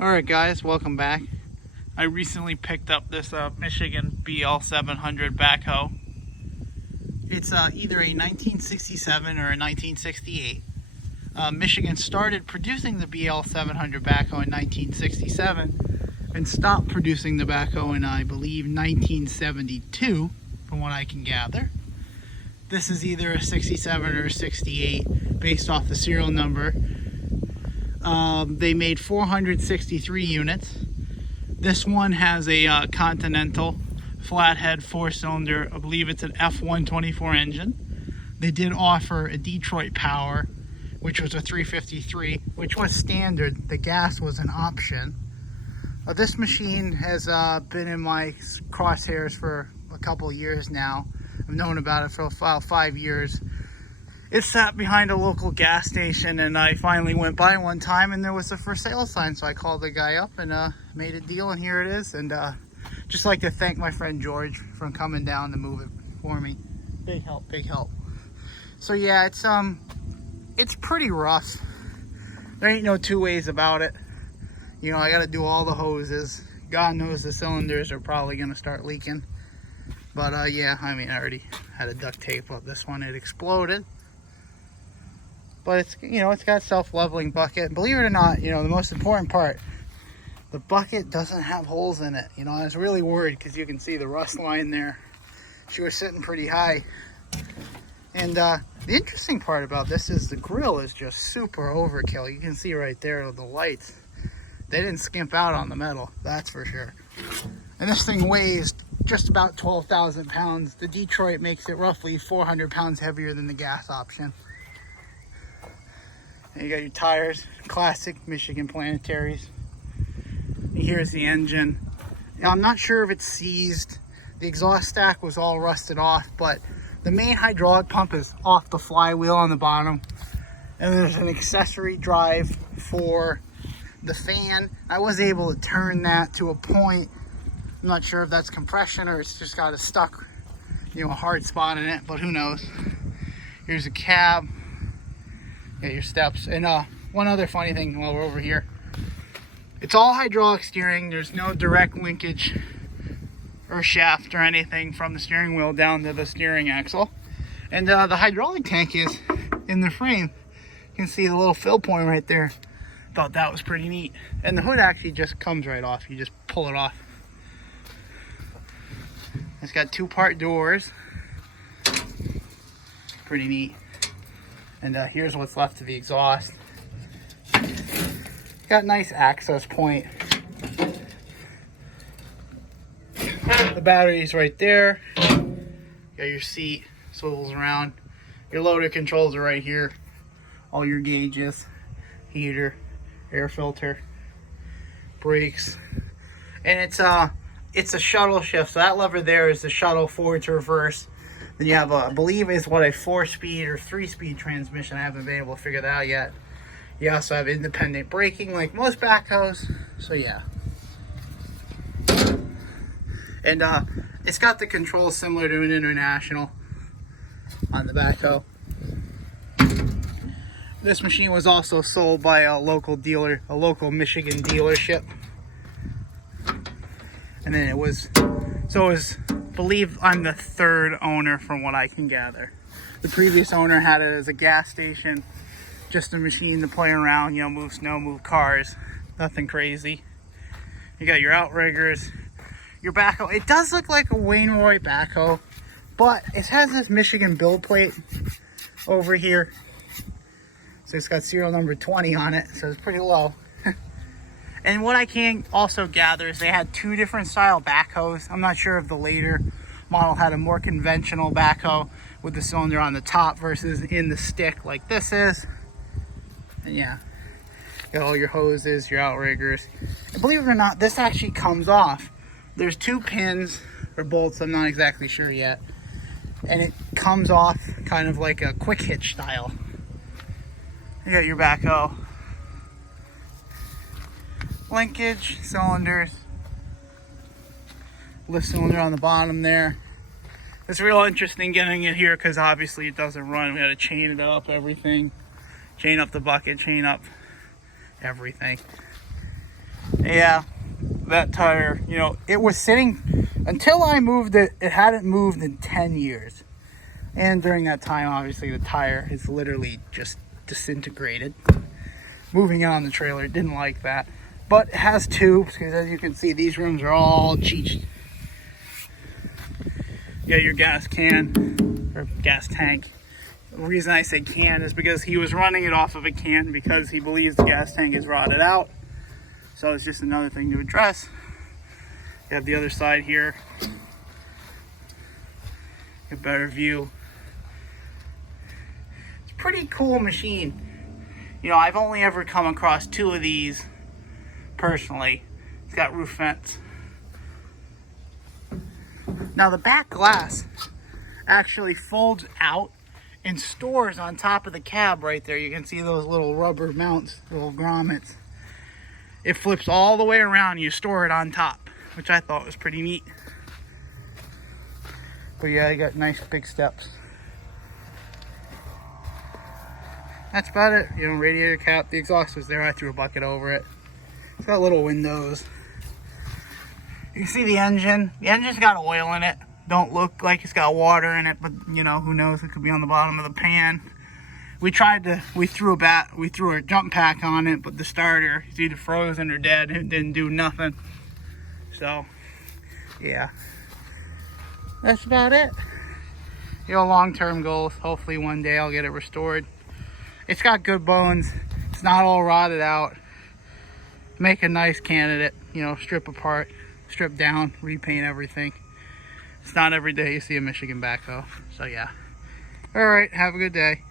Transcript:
Alright guys, welcome back. I recently picked up this Michigan BL700 backhoe. It's either a 1967 or a 1968. Michigan started producing the BL700 backhoe in 1967 and stopped producing the backhoe in, I believe, 1972, from what I can gather. This is either a 67 or a 68 based off the serial number. They made 463 units. This one has a Continental flathead 4-cylinder. I believe it's an F124 engine. They did offer a Detroit Power, which was a 353, which was standard. The gas was an option. This machine has been in my crosshairs for a couple years now. I've known about it for about 5 years. It sat behind a local gas station, and I finally went by one time and there was a for sale sign, so I called the guy up and made a deal, and here it is. And just like to thank my friend George for coming down to move it for me. Big help, big help. So yeah, it's pretty rough. There ain't no two ways about it. You know, I got to do all the hoses. God knows the cylinders are probably going to start leaking. But yeah, I mean, I already had a duct tape up this one. It exploded. But it's, you know, it's got self-leveling bucket. And believe it or not, you know, the most important part, the bucket doesn't have holes in it. You know, I was really worried because you can see the rust line there. She was sitting pretty high. And the interesting part about this is the grill is just super overkill. You can see right there the lights. They didn't skimp out on the metal, that's for sure. And this thing weighs just about 12,000 pounds. The Detroit makes it roughly 400 pounds heavier than the gas option. And you got your tires, classic Michigan Planetaries. And here's the engine. Now, I'm not sure if it's seized. The exhaust stack was all rusted off, but the main hydraulic pump is off the flywheel on the bottom. And there's an accessory drive for the fan. I was able to turn that to a point. I'm not sure if that's compression or it's just got a stuck, you know, a hard spot in it, but who knows. Here's a cab. Got your steps. And one other funny thing while we're over here. It's all hydraulic steering. There's no direct linkage or shaft or anything from the steering wheel down to the steering axle. And the hydraulic tank is in the frame. You can see the little fill point right there. Thought that was pretty neat. And the hood actually just comes right off. You just pull it off. It's got 2-part doors. Pretty neat. And here's what's left of the exhaust. Got a nice access point. The battery's right there. Got your seat, swivels around. Your loader controls are right here. All your gauges, heater, air filter, brakes. And it's a shuttle shift. So that lever there is the shuttle forward to reverse. Then you have I believe is what, a 4-speed or 3-speed transmission. I haven't been able to figure that out yet. You also have independent braking like most backhoes. So yeah. And it's got the controls similar to an International on the backhoe. This machine was also sold by a local dealer, a local Michigan dealership. And then it was believe I'm the third owner from what I can gather. The previous owner had it as a gas station, just a machine to play around, you know, move snow, move cars, nothing crazy. You got your outriggers, your backhoe. It does look like a Wainwright backhoe, but it has this Michigan build plate over here. So it's got serial number 20 on it, so it's pretty low. And what I can also gather is they had 2 different style backhoes. I'm not sure if the later model had a more conventional backhoe with the cylinder on the top versus in the stick like this is. And yeah, got all your hoses, your outriggers. And believe it or not, this actually comes off. There's 2 pins or bolts, I'm not exactly sure yet. And it comes off kind of like a quick hitch style. You got your backhoe. Linkage, cylinders, lift cylinder on the bottom there. It's real interesting getting it here because obviously it doesn't run. We had to chain it up, everything. Chain up the bucket, chain up everything. Yeah, that tire, you know, it was sitting, until I moved it, it hadn't moved in 10 years. And during that time, obviously, the tire is literally just disintegrated. Moving it on the trailer, didn't like that. But it has tubes, because as you can see, these rooms are all cheeched. You got your gas can, or gas tank. The reason I say can is because he was running it off of a can because he believes the gas tank is rotted out. So it's just another thing to address. You have the other side here. A better view. It's a pretty cool machine. You know, I've only ever come across 2 of these personally. It's got roof vents. Now the back glass actually folds out and stores on top of the cab right there. You can see those little rubber mounts, little grommets. It flips all the way around. You store it on top, which I thought was pretty neat. But yeah, you got nice big steps. That's about it. You know, radiator cap. The exhaust was there. I threw a bucket over it. It's got little windows. You can see the engine. The engine's got oil in it. Don't look like it's got water in it, but you know, who knows? It could be on the bottom of the pan. We threw a jump pack on it, but the starter is either frozen or dead. It didn't do nothing. So, yeah. That's about it. You know, long-term goals. Hopefully one day I'll get it restored. It's got good bones. It's not all rotted out. Make a nice candidate. You know, strip apart, strip down, repaint everything. It's not every day you see a Michigan backhoe. So yeah. All right, have a good day.